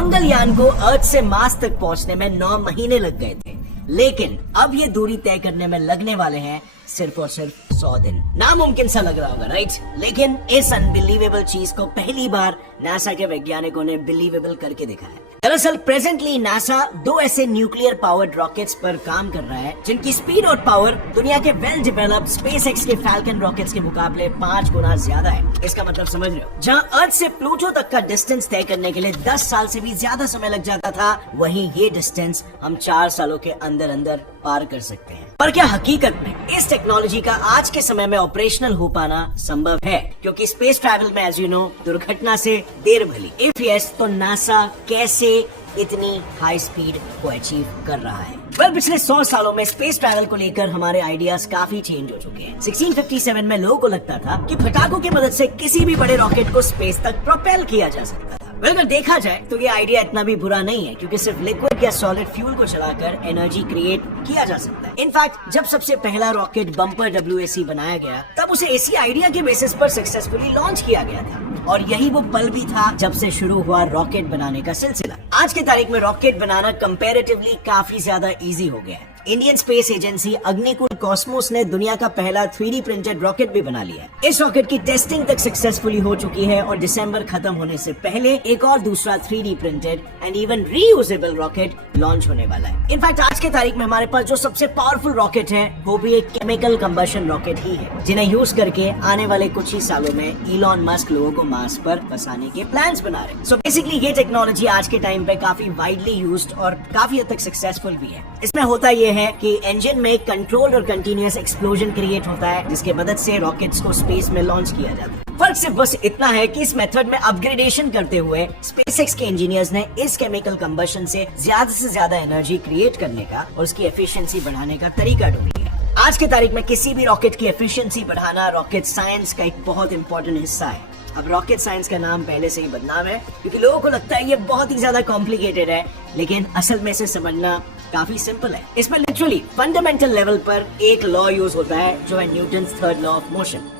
मंगलयान को अर्थ से मार्स तक पहुंचने में 9 महीने लग गए थे, लेकिन अब ये दूरी तय करने में लगने वाले हैं सिर्फ और सिर्फ 100 दिन। नामुमकिन सा लग रहा होगा, राइट? लेकिन इस अनबिलीवेबल चीज को पहली बार नासा के वैज्ञानिकों ने बिलीवेबल करके दिखाया। दरअसल प्रेजेंटली नासा 2 ऐसे न्यूक्लियर पावर्ड रॉकेट्स पर काम कर रहा है जिनकी स्पीड और पावर दुनिया के वेल डेवलप्ड स्पेसएक्स के फैल्कन रॉकेट्स के मुकाबले 5 गुना ज्यादा है। इसका मतलब समझ रहे हो? जहां अर्थ से प्लूटो तक का डिस्टेंस तय करने के लिए 10 साल से भी ज्यादा समय लग जाता था, वहीं ये डिस्टेंस हम 4 सालों के अंदर अंदर पार कर सकते हैं। पर क्या हकीकत में इस टेक्नोलॉजी का आज के समय में ऑपरेशनल हो पाना संभव है? क्योंकि स्पेस ट्रैवल में एज यू नो दुर्घटना से देर भली। इफ यस, तो नासा कैसे इतनी हाई स्पीड को अचीव कर रहा है? पिछले 100 सालों में स्पेस ट्रैवल को लेकर हमारे आइडियाज काफी चेंज हो चुके हैं। 1657 में लोगों को लगता था कि पटाखों की मदद से किसी भी बड़े रॉकेट को स्पेस तक प्रोपेल किया जा सकता था। अगर देखा जाए तो ये आइडिया इतना भी बुरा नहीं है, क्योंकि सिर्फ लिक्विड या सॉलिड फ्यूल को चलाकर एनर्जी क्रिएट किया जा सकता है। इनफैक्ट जब सबसे पहला रॉकेट बम्पर WAC बनाया गया, तब उसे इसी आइडिया के बेसिस पर सक्सेसफुली लॉन्च किया गया था, और यही वो पल भी था जब से शुरू हुआ रॉकेट बनाने का सिलसिला। आज की तारीख में रॉकेट बनाना कंपैरेटिवली काफी ज्यादा इजी हो गया है। Indian space agency Agnikul Cosmos ने दुनिया का पहला 3D प्रिंटेड रॉकेट भी बना लिया है। इस रॉकेट की टेस्टिंग तक सक्सेसफुली हो चुकी है और दिसंबर खत्म होने से पहले एक और दूसरा 3D printed and even reusable rocket launch होने वाला है। इनफैक्ट आज के तारीख में हमारे पास जो सबसे पावरफुल रॉकेट है वो भी एक केमिकल कंबशन रॉकेट ही है, जिन्हें यूज करके आने वाले कुछ ही सालों में इलॉन मस्क लोगों को मार्स पर बसाने के प्लान्स बना रहे हैं। सो बेसिकली ये टेक्नोलॉजी आज के टाइम पे काफी वाइडली यूज्ड और काफी हद तक सक्सेसफुल भी है। इसमें होता ये है कि इंजन में कंट्रोल्ड और कंटिन्यूअस एक्सप्लोजन क्रिएट होता है, जिसके मदद से रॉकेट्स को स्पेस में लॉन्च किया जाता है। फर्क सिर्फ बस इतना है कि इस मेथड में अपग्रेडेशन करते हुए स्पेसएक्स के इंजीनियर्स ने इस केमिकल कंबशन से ज्यादा एनर्जी क्रिएट करने का और उसकी एफिशिएंसी बढ़ाने का तरीका ढूंढ लिया। आज के तारीख में किसी भी रॉकेट की एफिशिएंसी बढ़ाना रॉकेट साइंस का एक बहुत इंपॉर्टेंट हिस्सा है। अब रॉकेट साइंस का नाम पहले से ही बदनाम है, क्योंकि लोगों को लगता है ये बहुत ही ज्यादा कॉम्प्लिकेटेड है, लेकिन असल में इसे समझना काफी सिंपल है। इसमें लिटरली फंडामेंटल लेवल पर एक लॉ यूज होता है, जो है Newton's third law of motion.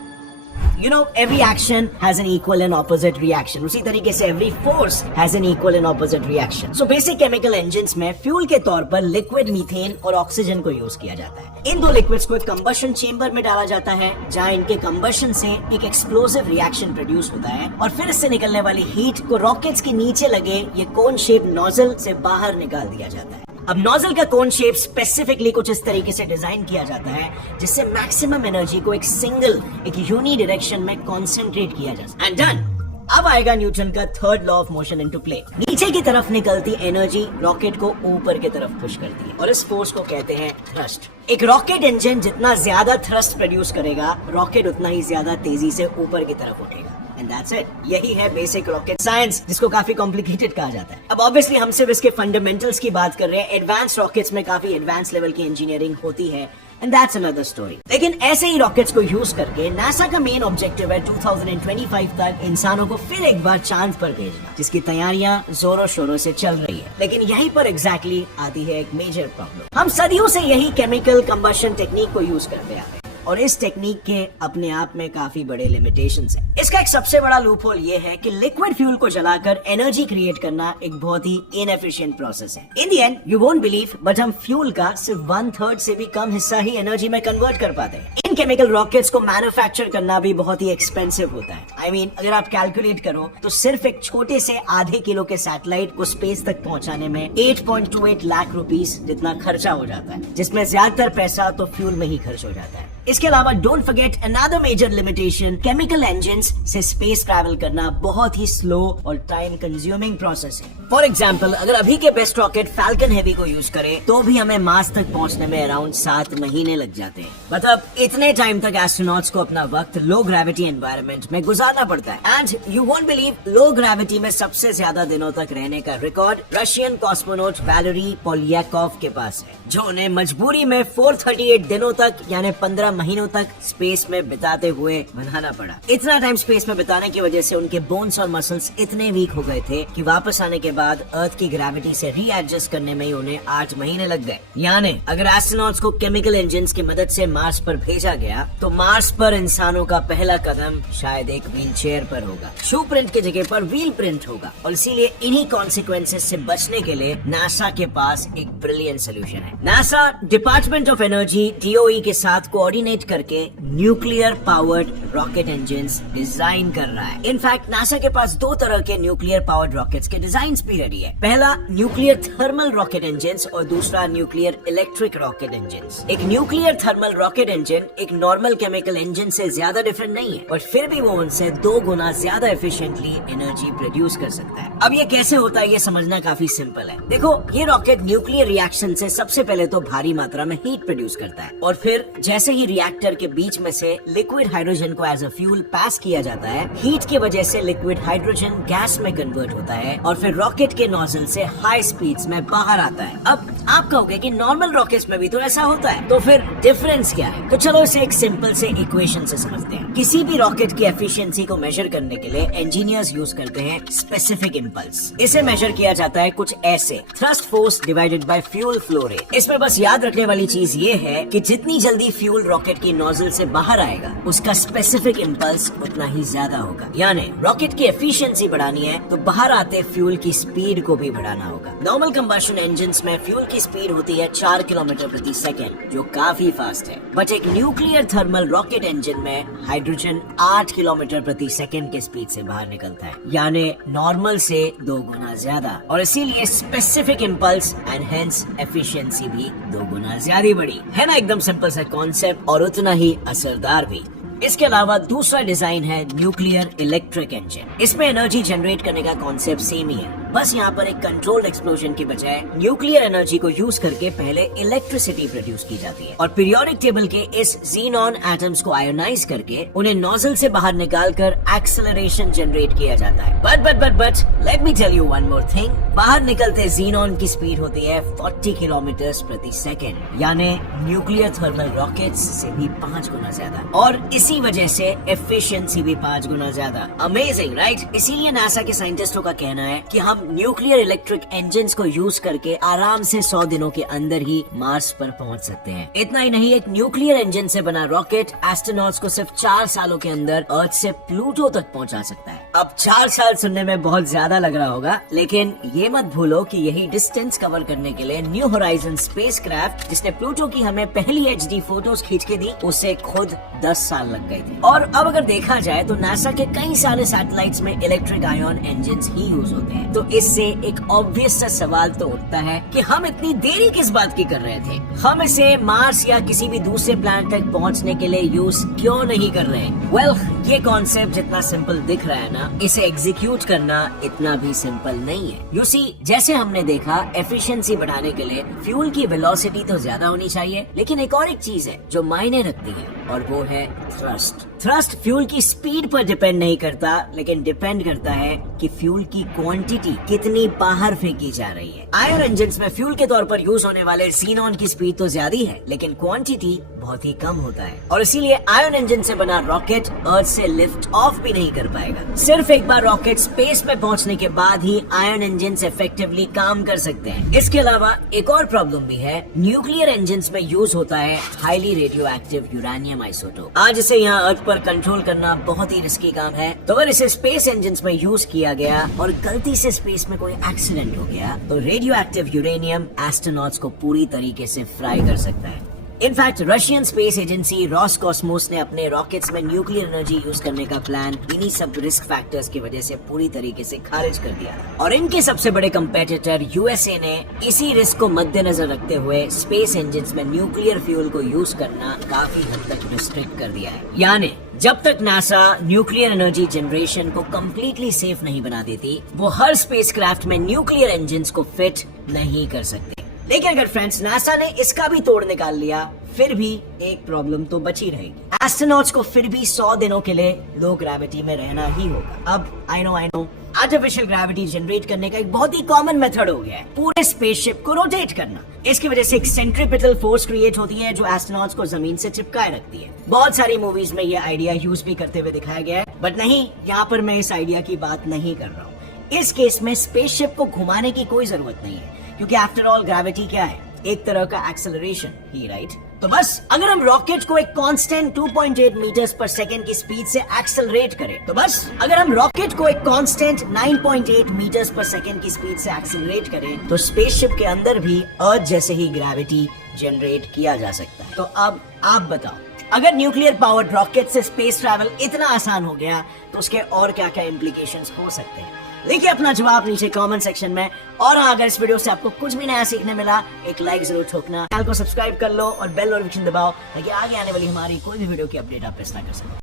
You know, every action has an equal and opposite reaction. उसी तरीके से every force has an equal and opposite reaction. So basic chemical engines में फ्यूल के तौर पर लिक्विड मीथेन और ऑक्सीजन को use किया जाता है। इन दो लिक्विड्स को एक कंबशन चेंबर में डाला जाता है, जहाँ इनके कंबशन से एक एक्सप्लोसिव रिएक्शन प्रोड्यूस होता है, और फिर इससे निकलने वाली हीट को रॉकेट्स के नीचे लगे ये कोन शेप नोजल से बाहर निकाल दिया जाता है। अब नोजल का कोन शेप स्पेसिफिकली कुछ इस तरीके से डिजाइन किया जाता है, जिससे मैक्सिमम एनर्जी को एक यूनी डायरेक्शन में कॉन्सेंट्रेट किया जा सकता है। And done. अब आएगा न्यूटन का third law of motion into play. नीचे की तरफ निकलती एनर्जी रॉकेट को ऊपर की तरफ पुश करती है, और इस फोर्स को कहते हैं थ्रस्ट। एक रॉकेट इंजन जितना ज्यादा थ्रस्ट प्रोड्यूस करेगा, रॉकेट उतना ही ज्यादा तेजी से ऊपर की तरफ उठेगा। And that's it. यही है बेसिक रॉकेट साइंस, जिसको काफी कॉम्प्लिकेटेड कहा जाता है। अब ऑब्वियसली हम सिर्फ इसके फंडामेंटल्स की बात कर रहे हैं। एडवांस रॉकेट्स में काफी एडवांस लेवल की इंजीनियरिंग होती है, एंड दैट्स अनदर स्टोरी। लेकिन ऐसे ही रॉकेट्स को यूज करके नासा का मेन ऑब्जेक्टिव है 2025 तक इंसानों को फिर एक बार चांद पर भेजना, जिसकी तैयारियां जोरों शोरों से चल रही है। लेकिन यहीं पर एग्जैक्टली आती है एक मेजर प्रॉब्लम। हम सदियों से यही केमिकल कंबशन टेक्निक को यूज करते आ रहे हैं, और इस टेक्निक के अपने आप में काफी बड़े लिमिटेशंस हैं। इसका एक सबसे बड़ा लूपहोल ये है कि लिक्विड फ्यूल को जलाकर एनर्जी क्रिएट करना एक बहुत ही इनएफिशिएंट प्रोसेस है। In the end you won't believe, but हम फ्यूल का सिर्फ 1/3 से भी कम हिस्सा ही एनर्जी में कन्वर्ट कर पाते हैं। इन केमिकल रॉकेट्स को मैन्युफैक्चर करना भी बहुत ही एक्सपेंसिव होता है। I mean, अगर आप कैलकुलेट करो तो सिर्फ एक छोटे से आधे किलो के सैटेलाइट को स्पेस तक पहुंचाने में 8.28 लाख रुपीस जितना खर्चा हो जाता है, जिसमें ज्यादातर पैसा तो फ्यूल में ही खर्च हो जाता है। इसके अलावा don't forget another major limitation, chemical engines से स्पेस ट्रैवल करना बहुत ही स्लो और टाइम कंज्यूमिंग प्रोसेस है। फॉर एग्जांपल, अगर अभी के बेस्ट रॉकेट फैल्कन हेवी को यूज करें तो भी हमें मार्स तक पहुंचने में अराउंड 7 महीने लग जाते हैं। मतलब इतने टाइम तक एस्ट्रोनॉट्स को अपना वक्त लो ग्रेविटी एनवायरनमेंट में गुजारना पड़ता है। And you won't believe, low gravity में सबसे ज्यादा दिनों तक रहने का रिकॉर्ड रशियन कॉस्मोनॉट वैलेरी पोलियाकोव के पास है, जो उन्हें मजबूरी में 438 दिनों तक यानी 15 12 महीनों तक स्पेस में बिताते हुए बनाना पड़ा। इतना टाइम स्पेस में बिताने की वजह से उनके बोन्स और मसल्स इतने वीक हो गए थे कि वापस आने के बाद अर्थ की ग्रेविटी से रीएडजस्ट करने में ही उन्हें 8 महीने लग गए। यानी अगर एस्ट्रोनॉट्स को केमिकल इंजन्स की मदद से मार्स पर भेजा गया तो मार्स पर इंसानों का पहला कदम शायद एक व्हील चेयर पर होगा। शू प्रिंट की जगह पर व्हील प्रिंट होगा। और इसीलिए इन्हीं कॉन्सिक्वेंसेस से बचने के लिए नासा के पास एक ब्रिलियंट सोल्यूशन है। NASA department of energy DOE के साथ कोऑर्डिनेट करके nuclear powered rocket engines design कर रहा है। इनफैक्ट नासा के पास 2 तरह के न्यूक्लियर पावर्ड रॉकेट्स के डिजाइन भी रेडी है। पहला न्यूक्लियर थर्मल रॉकेट इंजन्स और दूसरा न्यूक्लियर इलेक्ट्रिक रॉकेट इंजन्स। एक न्यूक्लियर थर्मल रॉकेट इंजन एक नॉर्मल केमिकल इंजन से ज्यादा डिफरेंट नहीं है, बट फिर भी वो उनसे 2 गुना ज्यादा एफिशिएंटली एनर्जी प्रोड्यूस कर सकता है। अब ये कैसे होता है ये समझना काफी सिंपल है। देखो, ये रॉकेट न्यूक्लियर रिएक्शन से सबसे पहले तो भारी मात्रा में हीट प्रोड्यूस करता है और फिर जैसे ही रिएक्टर के बीच में से लिक्विड हाइड्रोजन को एज अ फ्यूल पास किया जाता है, हीट की वजह से लिक्विड हाइड्रोजन गैस में कन्वर्ट होता है और फिर रॉकेट के नोजल से हाई स्पीड्स में बाहर आता है। अब आप कहोगे कि नॉर्मल रॉकेट्स में भी तो ऐसा होता है, तो फिर डिफरेंस क्या है? तो चलो इसे एक सिंपल से इक्वेशन से समझते हैं। किसी भी रॉकेट की एफिशिएंसी को मेजर करने के लिए इंजीनियर्स यूज करते हैं स्पेसिफिक इंपल्स। इसे मेजर किया जाता है कुछ ऐसे, thrust force divided by fuel flow rate. इसमें बस याद रखने वाली चीज ये है कि जितनी जल्दी फ्यूल रॉकेट की नोजल से बाहर आएगा उसका स्पेसिफिक इंपल्स उतना ही ज्यादा होगा। यानी रॉकेट की एफिशिएंसी बढ़ानी है तो बाहर आते फ्यूल की स्पीड को भी बढ़ाना होगा। नॉर्मल कंबशन इंजन्स में फ्यूल की स्पीड होती है 4 किलोमीटर प्रति सेकेंड, जो काफी फास्ट है। बट एक न्यूक्लियर थर्मल रॉकेट इंजन में हाइड्रोजन 8 किलोमीटर प्रति सेकेंड के स्पीड से बाहर निकलता है, यानी नॉर्मल से 2 गुना ज्यादा। और इसीलिए specific impulse and hence efficiency भी 2 गुना ज्यादा बड़ी है ना। एकदम सिंपल सा कॉन्सेप्ट और उतना ही असरदार भी। इसके अलावा दूसरा डिजाइन है न्यूक्लियर इलेक्ट्रिक इंजन। इसमें एनर्जी जनरेट करने का कॉन्सेप्ट सेम ही है, बस यहाँ पर एक कंट्रोल्ड एक्सप्लोजन की बजाय न्यूक्लियर एनर्जी को यूज करके पहले इलेक्ट्रिसिटी प्रोड्यूस की जाती है और पीरियोडिक टेबल के इस ज़ीनॉन एटम्स को आयोनाइज करके उन्हें नोजल से बाहर निकालकर एक्सेलरेशन जनरेट किया जाता है। But let me tell you one more thing. बाहर निकलते ज़ीनॉन की स्पीड होती है 40 किलोमीटर प्रति सेकेंड, यानी न्यूक्लियर थर्मल रॉकेट्स से भी 5 गुना ज्यादा, और इसी वजह से एफिशिएंसी भी 5 गुना ज्यादा। Amazing right? इसीलिए नासा के साइंटिस्टों का कहना है कि हम न्यूक्लियर इलेक्ट्रिक इंजन्स को यूज करके आराम से 100 दिनों के अंदर ही मार्स पर पहुंच सकते हैं। इतना ही नहीं, एक न्यूक्लियर इंजन से बना रॉकेट एस्ट्रोनॉट्स को सिर्फ 4 सालों के अंदर अर्थ से प्लूटो तक पहुंचा सकता है। अब 4 साल सुनने में बहुत ज्यादा लग रहा होगा, लेकिन ये मत भूलो कि यही डिस्टेंस कवर करने के लिए न्यू होराइजन स्पेसक्राफ्ट, जिसने प्लूटो की हमें पहली HD फोटोज खींच के दी, उसे खुद 10 साल लग गए थे। और अब अगर देखा जाए तो नासा के कई सारे सैटेलाइट्स में इलेक्ट्रिक आयन इंजन्स ही यूज होते हैं। तो इससे एक ऑब्वियस सा सवाल तो उठता है कि हम इतनी देरी किस बात की कर रहे थे? हम इसे मार्स या किसी भी दूसरे प्लैनेट तक पहुंचने के लिए यूज क्यों नहीं कर रहे? वेल, ये कॉन्सेप्ट जितना सिंपल दिख रहा है ना, इसे एग्जीक्यूट करना इतना भी सिंपल नहीं है। यू सी, जैसे हमने देखा, एफिशिएंसी बढ़ाने के लिए फ्यूल की वेलोसिटी तो ज्यादा होनी चाहिए, लेकिन एक और एक चीज है जो मायने रखती है, और वो है थ्रस्ट। थ्रस्ट फ्यूल की स्पीड पर डिपेंड नहीं करता, लेकिन डिपेंड करता है कि फ्यूल की क्वांटिटी कितनी बाहर फेंकी जा रही है। आयन इंजन्स में फ्यूल के तौर पर यूज होने वाले ज़ीनॉन की स्पीड तो ज्यादा है, लेकिन क्वांटिटी बहुत ही कम होता है, और इसीलिए आयन इंजन से बना रॉकेट अर्थ से लिफ्ट ऑफ भी नहीं कर पाएगा। सिर्फ एक बार रॉकेट स्पेस में पहुंचने के बाद ही आयन इंजन इफेक्टिवली काम कर सकते हैं। इसके अलावा एक और प्रॉब्लम भी है, न्यूक्लियर इंजन्स में यूज होता है highly radio active uranium isotope. आज इसे यहाँ अर्थ पर कंट्रोल करना बहुत ही रिस्की काम है, तो अगर इसे स्पेस इंजन्स में यूज किया गया और गलती से स्पेस में कोई एक्सीडेंट हो गया तो रेडियो एक्टिव यूरेनियम एस्ट्रोनॉट्स को पूरी तरीके से फ्राई कर सकता है। In fact Russian space agency Roscosmos ने अपने रॉकेट्स में न्यूक्लियर एनर्जी यूज करने का प्लान इन्हीं सब रिस्क फैक्टर्स की वजह से पूरी तरीके से खारिज कर दिया, और इनके सबसे बड़े कंपेटिटर USA ने इसी रिस्क को मद्देनजर रखते हुए स्पेस इंजन्स में न्यूक्लियर फ्यूल को यूज करना काफी हद तक रिस्ट्रिक्ट कर दिया है। यानी जब तक नासा न्यूक्लियर एनर्जी जनरेशन को कम्प्लीटली सेफ नहीं बना देती, वो हर स्पेसक्राफ्ट में न्यूक्लियर इंजन्स को फिट नहीं कर सकते। लेकिन अगर फ्रेंड्स नासा ने इसका भी तोड़ निकाल लिया, फिर भी एक प्रॉब्लम तो बची रहेगी। एस्ट्रोनॉट्स को फिर भी 100 दिनों के लिए लो ग्रेविटी में रहना ही होगा। अब I know artificial gravity generate करने का एक बहुत ही कॉमन मेथड हो गया है पूरे स्पेसशिप को रोटेट करना। इसकी वजह से एक सेंट्रीपिटल फोर्स क्रिएट होती है जो एस्ट्रोनॉट्स को जमीन से चिपकाए रखती है। बहुत सारी मूवीज में ये आइडिया यूज भी करते हुए दिखाया गया है, बट नहीं, यहाँ पर मैं इस आइडिया की बात नहीं कर रहा हूँ। इस केस में स्पेसशिप को घुमाने की कोई जरूरत नहीं है, क्योंकि आफ्टर ऑल ग्रेविटी क्या है, एक तरह का एक्सेलरेशन ही, राइट? तो बस अगर हम रॉकेट को एक कांस्टेंट 2.8 मीटर्स पर सेकेंड की स्पीड से एक्सेलरेट करें, तो बस अगर हम रॉकेट को एक कांस्टेंट 9.8 मीटर्स पर सेकेंड की स्पीड से एक्सेलरेट करें, तो स्पेसशिप के अंदर भी अर्थ जैसे ही ग्रेविटी जनरेट किया जा सकता है। तो अब आप बताओ, अगर न्यूक्लियर पावर्ड रॉकेट से स्पेस ट्रैवल इतना आसान हो गया, तो उसके और क्या क्या इम्प्लीकेशंस हो सकते हैं? लिखिए अपना जवाब नीचे कमेंट सेक्शन में। और अगर इस वीडियो से आपको कुछ भी नया सीखने मिला, एक लाइक जरूर ठोकना, चैनल को सब्सक्राइब कर लो और बेल नोटिफिकेशन दबाओ ताकि आगे आने वाली हमारी कोई भी वीडियो की अपडेट आप मिस ना कर सको।